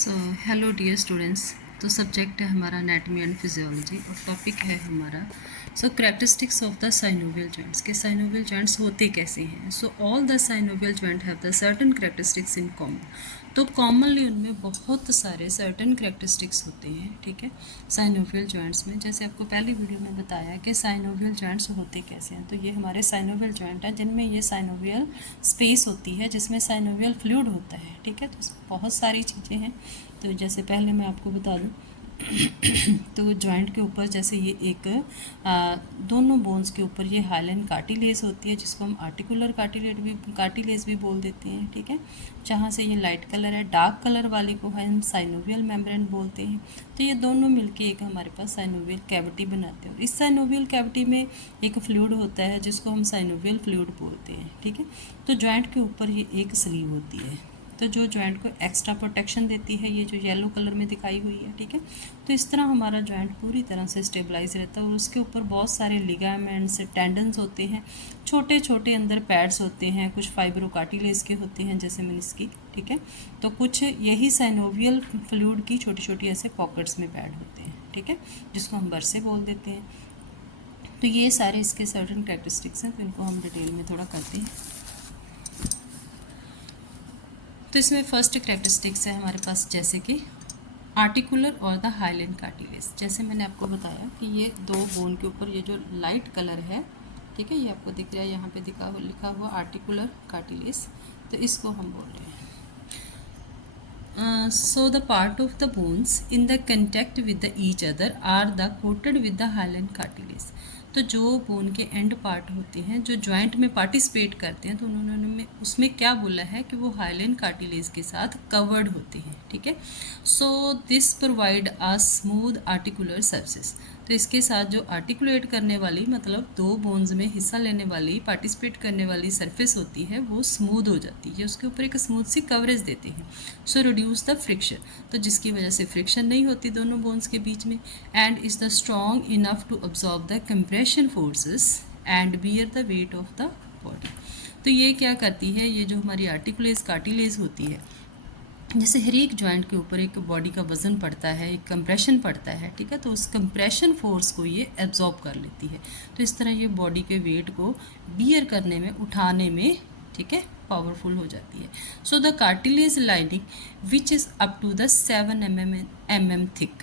सो hello dear students. तो subject है हमारा एनाटॉमी एंड फिजियोलॉजी और टॉपिक है हमारा characteristics of the synovial joints के साइनोवियल जॉइंट्स होते कैसे हैं। All the synovial joint have the certain characteristics in common. तो कॉमनली उनमें बहुत सारे सर्टेन कैरेक्टरिस्टिक्स होते हैं, ठीक है, साइनोवियल जॉइंट्स में। जैसे आपको पहले वीडियो में बताया कि साइनोवियल जॉइंट्स होते कैसे हैं। तो ये हमारे साइनोवियल जॉइंट है जिनमें ये साइनोवियल स्पेस होती है जिसमें साइनोवियल फ्लूइड होता है, ठीक है। तो बहुत सारी चीज़ें हैं। तो जैसे पहले मैं आपको बता दूं तो जॉइंट के ऊपर जैसे ये एक दोनों बोन्स के ऊपर ये हाइलाइन कार्टिलेज होती है जिसको हम आर्टिकुलर कार्टिलेज भी बोल देते हैं, ठीक है। जहाँ से ये लाइट कलर है, डार्क कलर वाले को हम साइनोवियल मेम्ब्रेन बोलते हैं। तो ये दोनों मिलके एक हमारे पास साइनोवियल कैविटी बनाते हैं। इस साइनोवियल कैविटी में एक फ्लूइड होता है जिसको हम साइनोवियल फ्लूइड बोलते हैं, ठीक है। तो जॉइंट के ऊपर ये एक स्लीव होती है तो जो जॉइंट को एक्स्ट्रा प्रोटेक्शन देती है, ये जो येलो कलर में दिखाई हुई है, ठीक है। तो इस तरह हमारा जॉइंट पूरी तरह से स्टेबलाइज रहता है और उसके ऊपर बहुत सारे लिगामेंट्स, टेंडन्स होते हैं, छोटे छोटे अंदर पैड्स होते हैं, कुछ फाइब्रोकार्टिलेज के होते हैं जैसे मेनिस्की, ठीक है। तो कुछ यही साइनोवियल फ्लूइड की छोटी छोटी ऐसे पॉकेट्स में पैड होते हैं, ठीक है, जिसको हम बरसे बोल देते हैं। तो ये सारे इसके सर्टेन कैरेक्टरिस्टिक्स हैं, तो इनको हम डिटेल में थोड़ा करते हैं। तो इसमें फर्स्ट कैरेक्टरिस्टिक्स है हमारे पास जैसे कि आर्टिकुलर और द हाइलाइन कार्टिलेज। जैसे मैंने आपको बताया कि ये दो बोन के ऊपर ये जो लाइट कलर है, ठीक है, ये आपको दिख रहा है, यहाँ पे लिखा हुआ आर्टिकुलर कार्टिलेज। तो इसको हम बोल रहे हैं so the part of the bones in the contact with the each other are the coated with the hyaline cartilage. तो जो बोन के एंड पार्ट होते हैं जो जॉइंट में पार्टिसिपेट करते हैं, तो उन्होंने उसमें क्या बोला है कि वो हाइलाइन कार्टिलेज के साथ कवर्ड होते हैं, ठीक है। So this provide a smooth articular surface. तो इसके साथ जो आर्टिकुलेट करने वाली, मतलब दो बोन्स में हिस्सा लेने वाली, पार्टिसिपेट करने वाली सरफेस होती है वो स्मूथ हो जाती है, उसके ऊपर एक स्मूथ सी कवरेज देते हैं। सो रिड्यूस द फ्रिक्शन, तो जिसकी वजह से फ्रिक्शन नहीं होती दोनों बोन्स के बीच में, and is the strong enough to absorb the compression forces and bear the weight of the body. तो ये क्या करती है, ये जो हमारी आर्टिकुलेज कार्टिलेज होती है, जैसे हर एक जॉइंट के ऊपर एक बॉडी का वजन पड़ता है, एक कंप्रेशन पड़ता है, ठीक है, तो उस कंप्रेशन फोर्स को ये एब्जॉर्ब कर लेती है। तो इस तरह ये बॉडी के वेट को बियर करने में, उठाने में, ठीक है, पावरफुल हो जाती है। So the cartilage lining which is up to the 7 mm thick.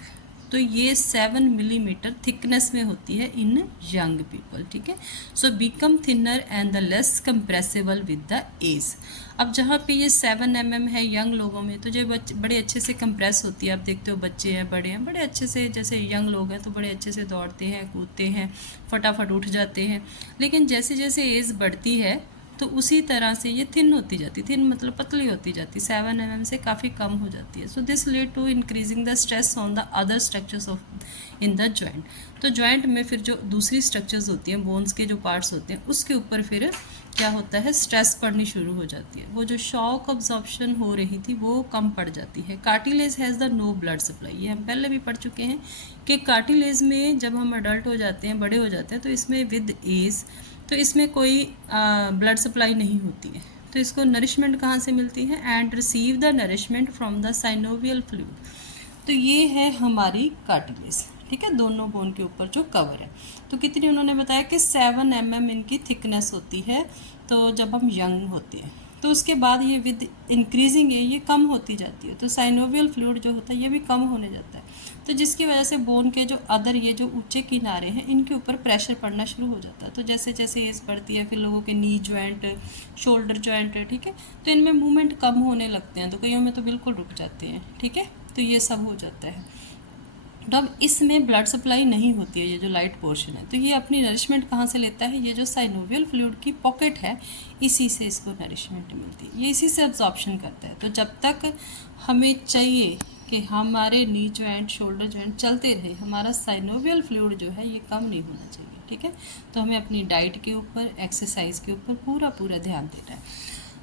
तो ये 7 मिलीमीटर थिकनेस में होती है इन यंग पीपल, ठीक है। So become thinner and the less compressible with the age. अब जहाँ पे ये 7 mm है यंग लोगों में, तो जो बड़े अच्छे से कंप्रेस होती है। आप देखते हो बच्चे हैं, बड़े हैं, बड़े अच्छे से, जैसे यंग लोग हैं तो बड़े अच्छे से दौड़ते हैं, कूदते हैं, फटाफट उठ जाते हैं। लेकिन जैसे जैसे एज बढ़ती है तो उसी तरह से ये थिन होती जाती, थिन मतलब पतली होती जाती, 7 mm से काफ़ी कम हो जाती है। So this lead to increasing the stress on the other structures of in the joint. तो जॉइंट में फिर जो दूसरी स्ट्रक्चर्स होती हैं, बोन्स के जो पार्ट्स होते हैं, उसके ऊपर फिर क्या होता है, स्ट्रेस पड़नी शुरू हो जाती है। वो जो शॉक ऑब्जॉर्प्शन हो रही थी वो कम पड़ जाती है। Cartilage has the no blood supply, ये हम पहले भी पढ़ चुके हैं कि कार्टिलेज में जब हम अडल्ट हो जाते हैं, बड़े हो जाते हैं, तो इसमें विद एज तो इसमें कोई ब्लड सप्लाई नहीं होती है। तो इसको नरिशमेंट कहाँ से मिलती है, and receive the nourishment from the synovial fluid. तो ये है हमारी कार्टिलेज, ठीक है, दोनों बोन के ऊपर जो कवर है। तो कितनी उन्होंने बताया कि 7 mm इनकी थिकनेस होती है तो जब हम यंग होते हैं। तो उसके बाद ये विद इंक्रीजिंग है, ये कम होती जाती है। तो साइनोवियल फ्लूइड जो होता है ये भी कम होने जाता है। तो जिसकी वजह से बोन के जो अदर, ये जो ऊंचे किनारे हैं, इनके ऊपर प्रेशर पड़ना शुरू हो जाता है। तो जैसे जैसे एज बढ़ती है, फिर लोगों के नी जॉइंट, शोल्डर जॉइंट है, ठीक है, तो इनमें मूवमेंट कम होने लगते हैं, तो कईयों में तो बिल्कुल रुक जाते हैं, ठीक है। तो ये सब हो जाता है। तो अब इसमें ब्लड सप्लाई नहीं होती है, ये जो लाइट पोर्शन है, तो ये अपनी नरिशमेंट कहाँ से लेता है, ये जो साइनोवियल फ्लूइड की पॉकेट है, इसी से इसको नरिशमेंट मिलती है, ये इसी से एब्जॉर्प्शन करता है। तो जब तक हमें चाहिए कि हमारे नी जॉइंट, शोल्डर जॉइंट चलते रहे, हमारा साइनोवियल फ्लूइड जो है ये कम नहीं होना चाहिए, ठीक है। तो हमें अपनी डाइट के ऊपर, एक्सरसाइज के ऊपर पूरा ध्यान देना है।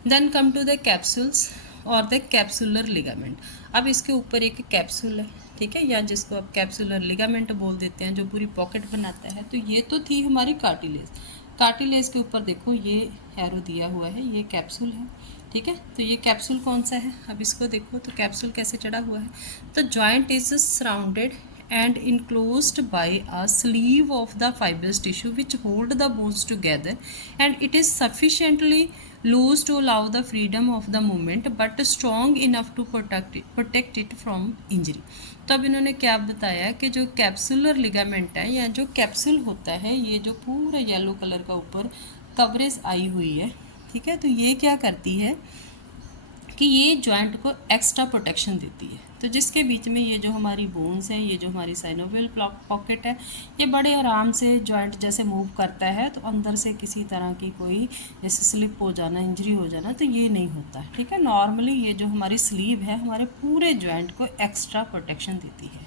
Then come to the capsules और द कैप्सुलर लिगामेंट। अब इसके ऊपर एक कैप्सूल है, ठीक है, या जिसको आप कैप्सुलर लिगामेंट बोल देते हैं, जो पूरी पॉकेट बनाता है। तो ये तो थी हमारी कार्टिलेज। कार्टिलेज के ऊपर देखो ये एरो दिया हुआ है, ये कैप्सूल है, ठीक है। तो ये कैप्सूल कौन सा है, अब इसको देखो तो कैप्सूल कैसे चढ़ा हुआ है। तो joint is surrounded and enclosed by a sleeve of the fibrous tissue which hold the bones together, and it is sufficiently loose to allow the freedom of the movement but strong enough to protect it from injury। तो अब इन्होंने क्या बताया कि जो capsular ligament है या जो कैप्सूल होता है, ये जो पूरा येलो कलर का ऊपर कवरेज आई हुई है, ठीक है, तो ये क्या करती है कि ये जॉइंट को एक्स्ट्रा प्रोटेक्शन देती है। तो जिसके बीच में ये जो हमारी बोन्स है, ये जो हमारी साइनोवियल पॉकेट है, ये बड़े आराम से जॉइंट जैसे मूव करता है, तो अंदर से किसी तरह की कोई जैसे स्लिप हो जाना, इंजरी हो जाना, तो ये नहीं होता है, ठीक है। नॉर्मली ये जो हमारी स्लीव है हमारे पूरे जॉइंट को एक्स्ट्रा प्रोटेक्शन देती है,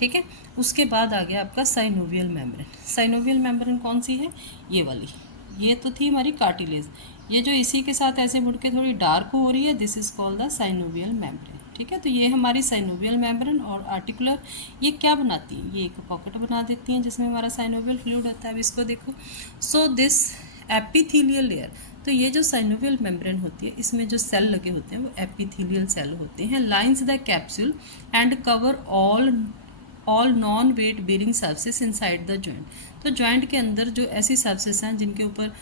ठीक है। उसके बाद आ गया आपका साइनोवियल मेम्ब्रेन। साइनोवियल मेम्ब्रेन कौन सी है, ये वाली, ये तो थी हमारी कार्टिलेज, ये जो इसी के साथ ऐसे मुड़ के थोड़ी डार्क हो रही है, this is called the synovial membrane, ठीक है। तो ये हमारी साइनोवियल मेम्ब्रेन और आर्टिकुलर ये क्या बनाती है, ये एक पॉकेट बना देती हैं जिसमें हमारा साइनोवियल फ्लूइड होता है। अब इसको देखो, सो दिस एपिथेलियल लेयर, तो ये जो साइनोवियल मेम्ब्रेन होती है इसमें जो सेल लगे होते हैं वो एपिथेलियल सेल होते हैं, lines the capsule and cover all non weight bearing surfaces inside the joint. तो जॉइंट के अंदर जो ऐसी सर्फेसिस हैं जिनके ऊपर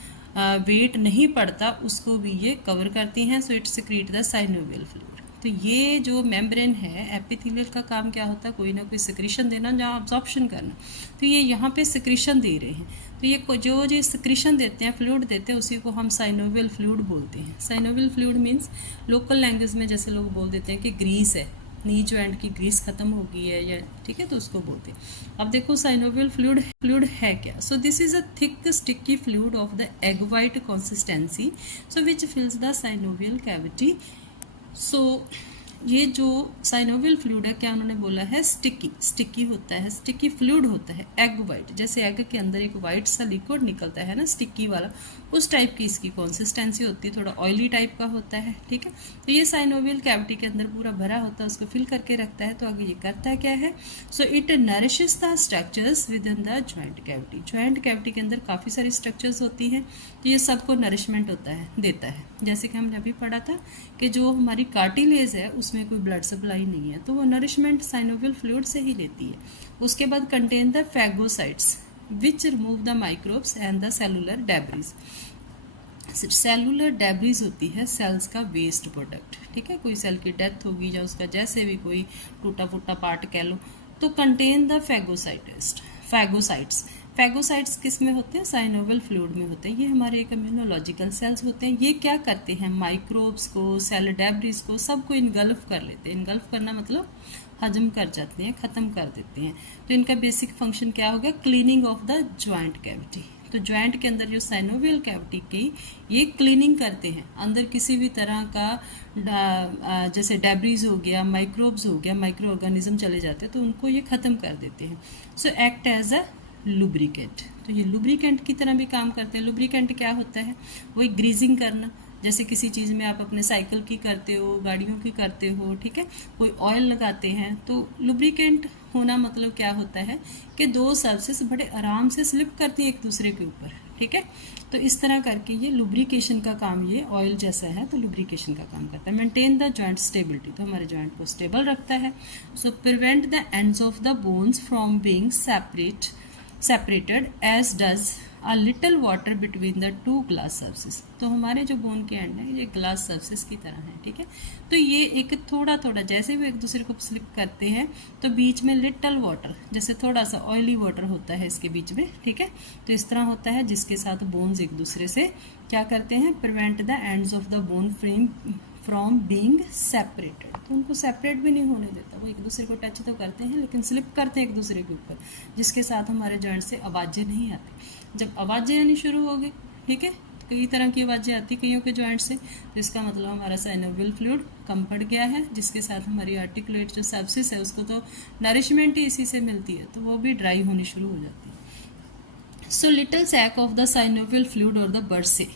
वेट नहीं पड़ता उसको भी ये कवर करती हैं। So it secrete the synovial fluid. तो ये जो मेम्ब्रेन है एपिथेलियल का काम क्या होता है, कोई ना कोई सिक्रीशन देना, जहाँ अब्जॉर्प्शन करना। तो ये यहाँ पे सिक्रीशन दे रहे हैं, तो ये जो सिक्रीशन देते हैं, फ्लूइड देते हैं, उसी को हम साइनोवियल फ्लूइड बोलते हैं। Synovial fluid means local language में जैसे लोग बोल देते हैं कि ग्रीस है, नी जॉइंट की ग्रीस खत्म हो गई है या, ठीक है, तो उसको बोलते हैं। अब देखो साइनोवियल फ्लूइड है क्या। So this is a thick sticky fluid of the egg white consistency, so which fills the synovial cavity. So ये जो साइनोवियल फ्लूइड है, क्या उन्होंने बोला है, स्टिकी होता है, स्टिकी फ्लूइड होता है, एग वाइट, जैसे एग के अंदर एक वाइट सा लिक्विड निकलता है ना, स्टिकी वाला, उस टाइप की इसकी कंसिस्टेंसी होती है, थोड़ा ऑयली टाइप का होता है, ठीक है। तो ये साइनोवियल कैविटी के अंदर पूरा भरा होता है, उसको फिल करके रखता है। तो आगे ये करता क्या है, so it nourishes the structures within the joint cavity. Joint cavity के अंदर काफ़ी सारी स्ट्रक्चर्स होती हैं, तो ये सबको नरिशमेंट होता है, देता है। जैसे कि हमने अभी पढ़ा था कि जो हमारी कार्टिलेज है उसमें कोई ब्लड सप्लाई नहीं है, तो वो नरिशमेंट साइनोवियल फ्लूइड से ही लेती है। उसके बाद contain the phagocytes which remove the microbes and the cellular debris. Cellular debris होती है सेल्स का वेस्ट प्रोडक्ट, ठीक है, कोई सेल की डेथ होगी या उसका जैसे भी कोई टूटा फूटा पार्ट कह लो, तो कंटेन द फैगोसाइट्स किस में होते हैं, साइनोवियल फ्लूइड में होते हैं। ये हमारे एक इम्यूनोलॉजिकल सेल्स होते हैं। ये क्या करते हैं, माइक्रोब्स को, सेल डेब्रिज को, सबको इनगल्फ कर लेते हैं। इनगल्फ करना मतलब हजम कर जाते हैं, ख़त्म कर देते हैं। तो इनका बेसिक फंक्शन क्या हो गया, cleaning of the joint cavity. तो जॉइंट के अंदर जो साइनोवियल कैविटी की ये क्लीनिंग करते हैं, अंदर किसी भी तरह का जैसे डेब्रीज हो गया, माइक्रोब्स हो गया, माइक्रो ऑर्गेनिज्म चले जाते हैं तो उनको ये ख़त्म कर देते हैं। सो एक्ट एज अ लुब्रिकेंट। तो ये लुब्रिकेंट की तरह भी काम करते हैं। लुब्रिकेंट क्या होता है, वही ग्रीजिंग करना, जैसे किसी चीज़ में आप अपने साइकिल की करते हो, गाड़ियों की करते हो, ठीक है, कोई ऑयल लगाते हैं, तो लुब्रिकेंट होना मतलब क्या होता है कि दो सर्फेस बड़े आराम से स्लिप करती है एक दूसरे के ऊपर, ठीक है। तो इस तरह करके ये लुब्रिकेशन का काम, ये ऑयल जैसा है तो लुब्रिकेशन का काम करता है। मेंटेन द जॉइंट स्टेबिलिटी, तो हमारे जॉइंट को स्टेबल रखता है। So prevent the ends of the bones from being separated as does a little water between the two glass surfaces। तो हमारे जो बोन के एंड है ये ग्लास सर्फेस की तरह है, ठीक है। तो ये एक थोड़ा थोड़ा जैसे भी एक दूसरे को स्लिप करते हैं तो बीच में लिटल वाटर, जैसे थोड़ा सा ऑयली वाटर होता है इसके बीच में, ठीक है। तो इस तरह होता है जिसके साथ बोन्स एक दूसरे से क्या करते हैं, prevent the ends of the bone from being separated. तो उनको सेपरेट भी नहीं होने देता, वो एक दूसरे को टच तो करते हैं लेकिन स्लिप करते हैं एक दूसरे के ऊपर, जिसके साथ हमारे जॉइंट से आवाज़ें नहीं आती। जब आवाज़ें आनी शुरू हो गई, ठीक है, कई तरह की आवाज़ें आती कईयों के जॉइंट से, तो इसका मतलब हमारा साइनोवियल फ्लूइड कम पड़ गया है, जिसके साथ हमारी आर्टिकुलेट जो सर्फेस है उसको तो नरिशमेंट ही इसी से मिलती है, तो वो भी ड्राई होनी शुरू हो जाती है। So little sac of the synovial fluid और द बर्से,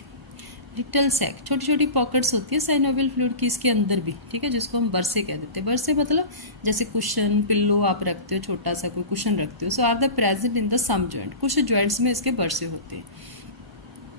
लिटल सैक, छोटी छोटी पॉकेट्स होती है साइनोवियल फ्लूइड की इसके अंदर भी, ठीक है, जिसको हम बरसे कह देते हैं। बरसे मतलब जैसे कुशन, पिल्लो आप रखते हो, छोटा सा कोई कुशन रखते हो। So are the present in the some joint, कुछ जॉइंट्स में इसके बरसे होते हैं।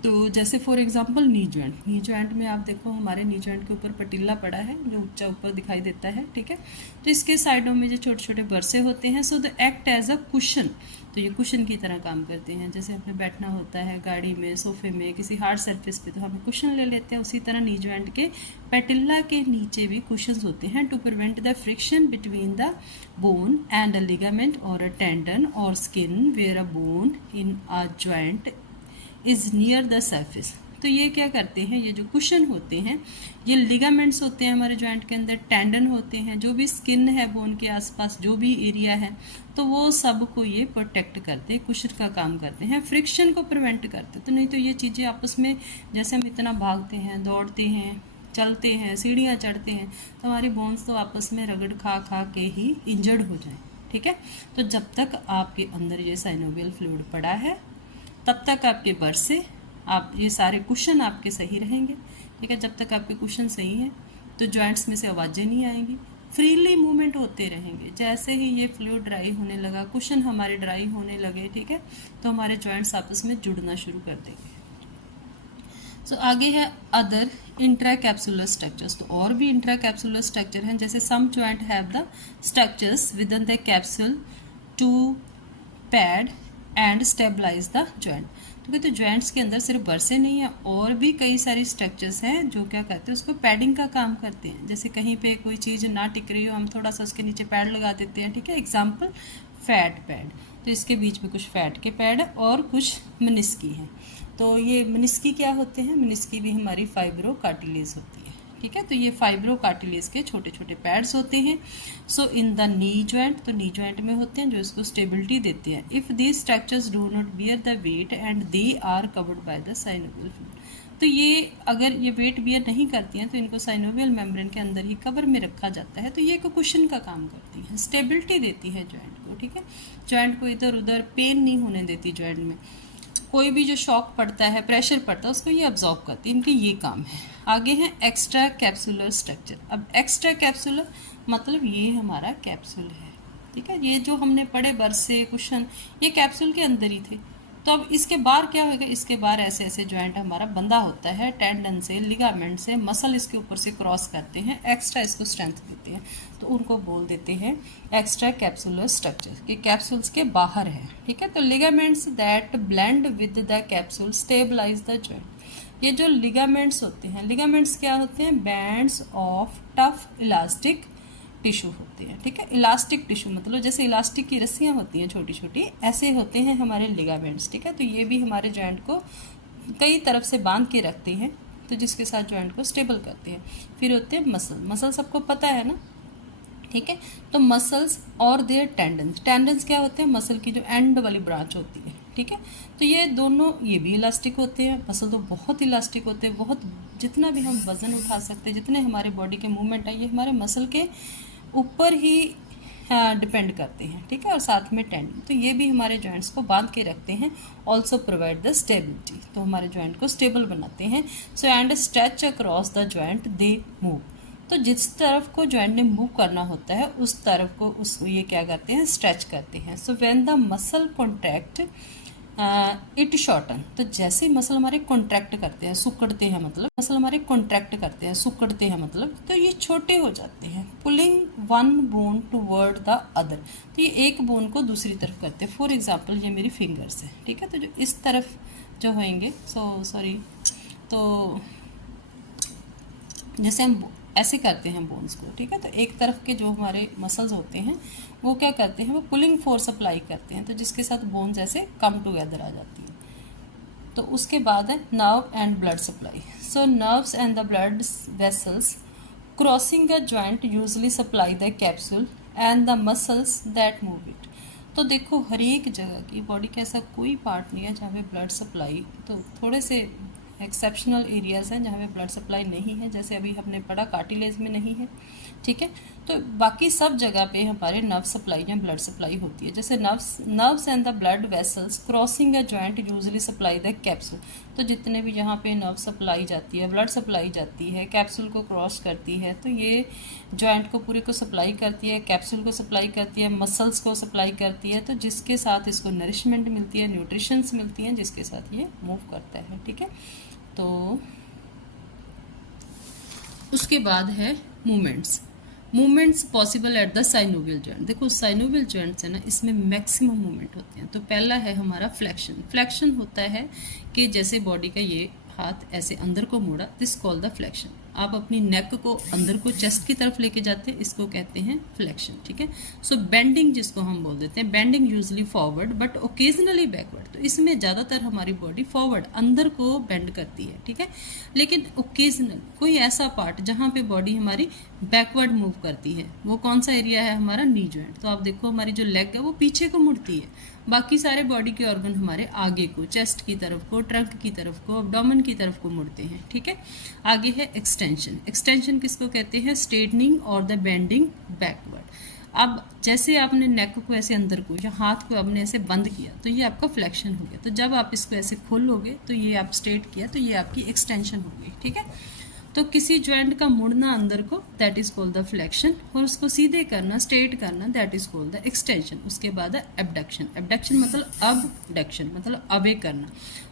तो जैसे फॉर एग्जांपल नी जॉइंट में आप देखो हमारे नी जॉइंट के ऊपर पटीला पड़ा है जो ऊंचा ऊपर दिखाई देता है, ठीक है। तो इसके साइडों में जो छोटे छोटे बरसे होते हैं, so the act as a cushion, तो ये कुशन की तरह काम करते हैं। जैसे हमें बैठना होता है गाड़ी में, सोफे में, किसी हार्ड सरफेस पे, तो हमें कुशन ले लेते हैं, उसी तरह नी जॉइंट के पैटिल्ला के नीचे भी कुशंस होते हैं to prevent the friction between the bone and a ligament और अ टेंडन और skin where a bone in a joint is near the surface. तो ये क्या करते हैं, ये जो कुशन होते हैं ये लिगामेंट्स होते हैं हमारे जॉइंट के अंदर, टेंडन होते हैं, जो भी स्किन है बोन के आसपास जो भी एरिया है, तो वो सब को ये प्रोटेक्ट करते हैं, कुशन का काम करते हैं, फ्रिक्शन को प्रिवेंट करते हैं। तो नहीं तो ये चीज़ें आपस में, जैसे हम इतना भागते हैं, दौड़ते हैं, चलते हैं, सीढ़ियाँ चढ़ते हैं, तो हमारी बोन्स तो आपस में रगड़ खा खा के ही इंजर्ड हो जाएं, ठीक है। तो जब तक आपके अंदर ये साइनोवियल फ्लूइड पड़ा है तब तक आपके बरसे, आप ये सारे कुशन आपके सही रहेंगे, ठीक है। जब तक आपके कुशन सही हैं तो जॉइंट्स में से आवाज़ें नहीं आएंगी, फ्रीली मूवमेंट होते रहेंगे। जैसे ही ये फ्लूइड ड्राई होने लगा, कुशन हमारे ड्राई होने लगे, ठीक है, तो हमारे जॉइंट्स आपस में जुड़ना शुरू कर देंगे। सो आगे है अदर इंट्राकैप्सुलर स्ट्रक्चर्स। तो और भी इंट्राकैप्सुलर स्ट्रक्चर हैं, जैसे some joint have the structures within the capsule to pad and stabilise the joint. तो कहते हैं जॉइंट्स के अंदर सिर्फ बरसे नहीं है, और भी कई सारी स्ट्रक्चर्स हैं जो क्या करते हैं, उसको पैडिंग का काम करते हैं। जैसे कहीं पे कोई चीज़ ना टिक रही हो, हम थोड़ा सा उसके नीचे पैड लगा देते हैं, ठीक है। एग्जाम्पल फैट पैड, तो इसके बीच में कुछ फैट के पैड और कुछ मिनिस्की हैं। तो ये मिनिस्की क्या होते हैं, मिनिस्की भी हमारी फाइब्रो कार्टिलेज होती है, ठीक है। तो ये फाइब्रो कार्टिलेज के छोटे छोटे पैड्स होते हैं। सो इन द नी जॉइंट, तो नी जॉइंट में होते हैं जो इसको स्टेबिलिटी देते हैं। If these structures do not bear the weight and they are covered by the synovial fluid. तो ये अगर ये वेट बियर नहीं करती हैं तो इनको साइनोवियल मेम्ब्रेन के अंदर ही कवर में रखा जाता है। तो ये एक कुशन का काम करती है, स्टेबिलिटी देती है जॉइंट को, ठीक है। जॉइंट को इधर उधर पेन नहीं होने देती, जॉइंट में कोई भी जो शॉक पड़ता है, प्रेशर पड़ता है, उसको ये अब्जॉर्ब करती है, इनके ये काम है। आगे है एक्स्ट्रा कैप्सुलर स्ट्रक्चर। अब एक्स्ट्रा कैप्सुलर मतलब ये हमारा कैप्सूल है, ठीक है। ये जो हमने पढ़े बरसे, कुशन, ये कैप्सूल के अंदर ही थे। तो अब इसके बाहर क्या होगा, इसके बाहर ऐसे ऐसे जॉइंट हमारा बंधा होता है, टेंडन से, लिगामेंट से, मसल इसके ऊपर से क्रॉस करते हैं, एक्स्ट्रा इसको स्ट्रेंथ देते हैं, तो उनको बोल देते हैं एक्स्ट्रा कैप्सुलर स्ट्रक्चर, ये कैप्सूल्स के बाहर है, ठीक है। तो ligaments that blend with the capsule stabilize the joint. ये जो लिगामेंट्स होते हैं, लिगामेंट्स क्या होते हैं, bands of tough elastic tissue होते हैं, ठीक है। इलास्टिक टिश्यू मतलब जैसे इलास्टिक की रस्सियाँ होती हैं छोटी छोटी, ऐसे होते हैं हमारे लिगामेंट्स, ठीक है। तो ये भी हमारे जॉइंट को कई तरफ से बांध के रखते हैं, तो जिसके साथ जॉइंट को स्टेबल करते हैं। फिर होते हैं मसल, मसल सबको पता है ना, ठीक है। तो मसल्स और देयर टेंडन्स, टेंडन्स क्या होते हैं, मसल की जो एंड वाली ब्रांच होती है, ठीक है। तो ये दोनों, ये भी इलास्टिक होते हैं, मसल तो बहुत इलास्टिक होते हैं, बहुत, जितना भी हम वज़न उठा सकते हैं, जितने हमारे बॉडी के मूवमेंट है, ये हमारे मसल के ऊपर ही डिपेंड करते हैं, ठीक है। और साथ में टेंडन, तो ये भी हमारे जॉइंट्स को बांध के रखते हैं, ऑल्सो प्रोवाइड द स्टेबिलिटी, तो हमारे जॉइंट को स्टेबल बनाते हैं। So and stretch across the joint they move, तो जिस तरफ को जॉइंट ने मूव करना होता है उस तरफ को उस ये क्या करते हैं, स्ट्रेच करते हैं। So when the muscle contract it shorten, तो जैसे ही मसल हमारे कॉन्ट्रैक्ट करते हैं, सुकड़ते हैं, मतलब मसल हमारे कॉन्ट्रैक्ट करते हैं, सुकड़ते हैं, मतलब तो ये छोटे हो जाते हैं। Pulling one bone toward the other, तो ये एक बोन को दूसरी तरफ करते हैं। फॉर एग्जांपल ये मेरी फिंगर्स है, ठीक है। तो जो इस तरफ जो होंगे, तो जैसे हम ऐसे करते हैं बोन्स को, ठीक है। तो एक तरफ के जो हमारे मसल्स होते हैं वो क्या करते हैं, वो पुलिंग फोर्स अप्लाई करते हैं, तो जिसके साथ बोन्स ऐसे कम टुगेदर आ जाती हैं। तो उसके बाद है nerve and blood supply. So nerves and the blood vessels crossing a joint usually supply the capsule and the muscles that move it. तो देखो हर एक जगह की बॉडी का ऐसा कोई पार्ट नहीं है जहाँ पे ब्लड सप्लाई, तो थोड़े से एक्सेप्शनल एरियाज़ हैं जहाँ पे ब्लड सप्लाई नहीं है, जैसे अभी हमने पढ़ा कार्टिलेज में नहीं है, ठीक है। तो बाकी सब जगह पे हमारे नर्व सप्लाई या ब्लड सप्लाई होती है। जैसे nerves and the blood vessels crossing a joint usually supply the capsule. तो जितने भी जहाँ पे नर्व सप्लाई जाती है, ब्लड सप्लाई जाती है, कैप्सूल को क्रॉस करती है, तो ये जॉइंट को पूरे को सप्लाई करती है, कैप्सूल को सप्लाई करती है, मसल्स को सप्लाई करती है, तो जिसके साथ इसको नरिशमेंट मिलती है, न्यूट्रिशंस मिलती हैं, जिसके साथ ये मूव करता है, ठीक है। तो उसके बाद है movements possible at the synovial joint. देखो साइनोवियल जॉइंट्स है ना, इसमें मैक्सिमम मूवमेंट होते हैं। तो पहला है हमारा फ्लेक्शन होता है कि जैसे बॉडी का ये हाथ ऐसे अंदर को मोड़ा, दिस कॉल द फ्लेक्शन। आप अपनी नेक को अंदर को चेस्ट की तरफ लेके जाते हैं, इसको कहते हैं फ्लेक्शन, ठीक है। सो बेंडिंग जिसको हम बोल देते हैं, bending usually forward but occasionally backward. तो इसमें ज़्यादातर हमारी बॉडी फॉरवर्ड अंदर को बेंड करती है, ठीक है। लेकिन ओकेजनल कोई ऐसा पार्ट जहाँ पे बॉडी हमारी बैकवर्ड मूव करती है, वो कौन सा एरिया है हमारा, नी जॉइंट। तो आप देखो हमारी जो लेग है वो पीछे को मुड़ती है, बाकी सारे बॉडी के ऑर्गन हमारे आगे को, चेस्ट की तरफ को, ट्रंक की तरफ को, एब्डोमेन की तरफ को मुड़ते हैं, ठीक है। आगे है एक्सटेंशन किसको कहते हैं, स्ट्रेटनिंग और द बेंडिंग बैकवर्ड। अब जैसे आपने नेक को ऐसे अंदर को या हाथ को आपने ऐसे बंद किया तो ये आपका फ्लेक्शन हो गया। तो जब आप इसको ऐसे खोलोगे तो ये आप स्ट्रेट किया तो ये आपकी एक्सटेंशन हो गई, ठीक है। तो किसी जॉइंट का मुड़ना अंदर को, that is called the flexion, और उसको सीधे करना, स्ट्रेट करना, that is called the extension. उसके बाद एबडक्शन मतलब अबडक्शन मतलब अवे करना,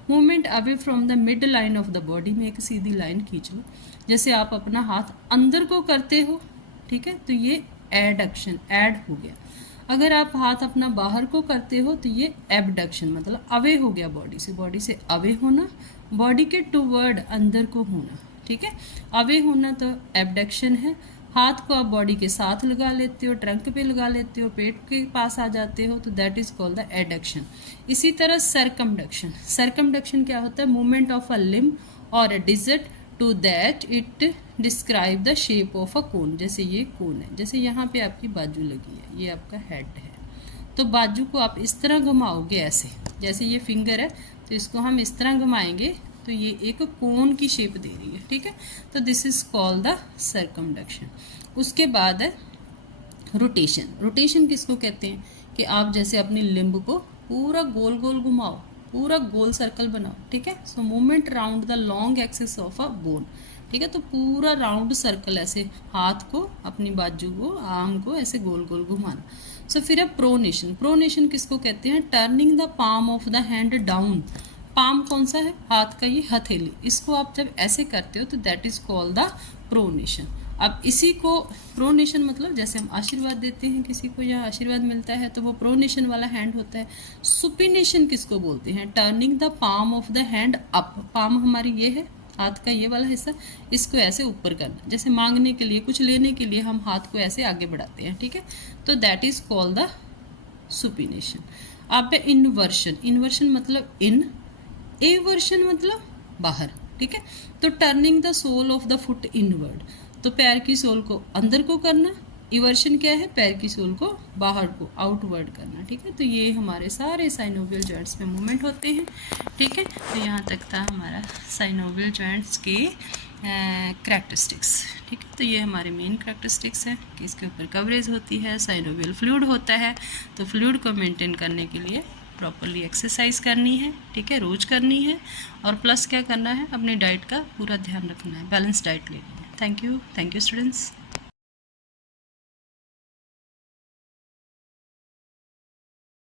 movement away from the mid line of the body में एक सीधी लाइन खींच लो। जैसे आप अपना हाथ अंदर को करते हो, ठीक है, तो ये एडक्शन, ऐड हो गया। अगर आप हाथ अपना बाहर को करते हो तो ये एबडक्शन मतलब अवे हो गया, बॉडी से अवे होना, बॉडी के टूवर्ड अंदर को होना, ठीक है। अवे होना तो एबडक्शन है। हाथ को आप बॉडी के साथ लगा लेते हो, ट्रंक पे लगा लेते हो, पेट के पास आ जाते हो, तो that is called the adduction. इसी तरह सरकमडक्शन क्या होता है, मूवमेंट ऑफ अ लिम्ब और a digit to that it describe the shape of a cone. जैसे ये कोन है, जैसे यहाँ पे आपकी बाजू लगी है, ये आपका हेड है, तो बाजू को आप इस तरह घुमाओगे ऐसे, जैसे ये फिंगर है तो इसको हम इस तरह घुमाएंगे तो ये एक कोन की शेप दे रही है, ठीक है। तो this is called the circumduction. उसके बाद है रोटेशन किसको कहते हैं कि आप जैसे अपनी लिम्ब को पूरा गोल गोल घुमाओ, पूरा गोल सर्कल बनाओ, ठीक है। So movement round the long axis of a bone, ठीक है। तो पूरा राउंड सर्कल ऐसे हाथ को, अपनी बाजू को, आर्म को ऐसे गोल गोल घुमाना। सो फिर है प्रोनेशन किसको कहते हैं, turning the palm of the hand down. Palm कौन सा है, हाथ का ये हथेली, इसको आप जब ऐसे करते हो तो that is called the pronation. अब इसी को प्रोनेशन मतलब जैसे हम आशीर्वाद देते हैं किसी को या आशीर्वाद मिलता है तो वो प्रोनेशन वाला हैंड होता है। सुपिनेशन किसको बोलते हैं, turning the palm of the hand up. Palm हमारी ये है हाथ का ये वाला हिस्सा, इसको ऐसे ऊपर करना, जैसे मांगने के लिए, कुछ लेने के लिए हम हाथ को ऐसे आगे बढ़ाते हैं, ठीक है। तो that is called the supination. अब इन्वर्शन मतलब इन, एवर्शन मतलब बाहर, ठीक है। तो turning the sole of the foot inward, तो पैर की सोल को अंदर को करना। इवर्शन क्या है, पैर की सोल को बाहर को, आउटवर्ड करना, ठीक है। तो ये हमारे सारे साइनोवियल जॉइंट्स में मूवमेंट होते हैं, ठीक है। तो यहाँ तक था हमारा साइनोवियल जॉइंट्स के करैक्टरिस्टिक्स, ठीक है। तो ये हमारे मेन करैक्टरिस्टिक्स हैं कि इसके ऊपर कवरेज होती है, साइनोवियल फ्लूइड होता है। तो फ्लूइड को मेंटेन करने के लिए प्रॉपरली एक्सरसाइज करनी है, ठीक है, रोज करनी है, और प्लस क्या करना है, अपनी डाइट का पूरा ध्यान रखना है, बैलेंस डाइट लेनी है। Thank you students.